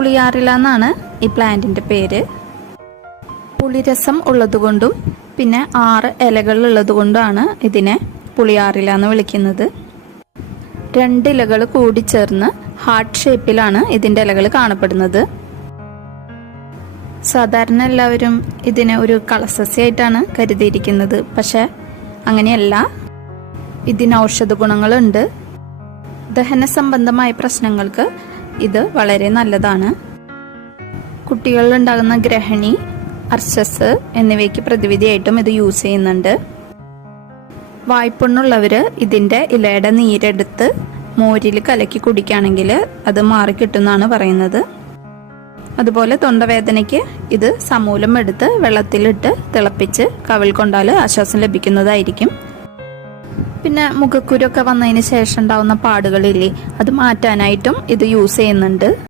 പുളിയാറില എന്നാണ് ഈ പ്ലാന്റിന്റെ പേര്. പുളിരസം ഉള്ളതുകൊണ്ടും പിന്നെ ആറ് ഇലകൾ ഉള്ളതുകൊണ്ടാണ് ഇതിനെ പുളിയാറില എന്ന് വിളിക്കുന്നത്. രണ്ട് ഇലകൾ കൂടി ചേർന്ന് ഹാർട്ട് ഷേപ്പിലാണ് ഇതിന്റെ ഇലകൾ കാണപ്പെടുന്നത്. സാധാരണ എല്ലാവരും ഇതിനെ ഒരു കളസസ്യായിട്ടാണ് കരുതിയിരിക്കുന്നത്. പക്ഷെ അങ്ങനെയല്ല. ഇതിന് ഔഷധ ഗുണങ്ങളുണ്ട് ദഹന സംബന്ധമായ പ്രശ്നങ്ങൾക്ക് ഇത് വളരെ നല്ലതാണ്. കുട്ടികളിൽ ഉണ്ടാകുന്ന ഗ്രഹണി അർച്ചസ് എന്നിവയ്ക്ക് പ്രതിവിധിയായിട്ടും ഇത് യൂസ് ചെയ്യുന്നുണ്ട്. വായ്പുണ്ണുള്ളവർ ഇതിന്റെ ഇലയുടെ നീരെടുത്ത് മോരിൽ കലക്കി കുടിക്കുകയാണെങ്കിൽ അത് മാറിക്കിട്ടുമെന്നാണ് പറയുന്നത്. അതുപോലെ തൊണ്ടവേദനയ്ക്ക് ഇത് സമൂലം എടുത്ത് വെള്ളത്തിലിട്ട് തിളപ്പിച്ച് കവിൾ കൊണ്ടാൽ ആശ്വാസം ലഭിക്കുന്നതായിരിക്കും. പിന്നെ മുഖക്കുരൊക്കെ വന്നതിന് ശേഷം ഉണ്ടാവുന്ന പാടുകളില്ലേ അത് മാറ്റാനായിട്ടും ഇത് യൂസ് ചെയ്യുന്നുണ്ട്.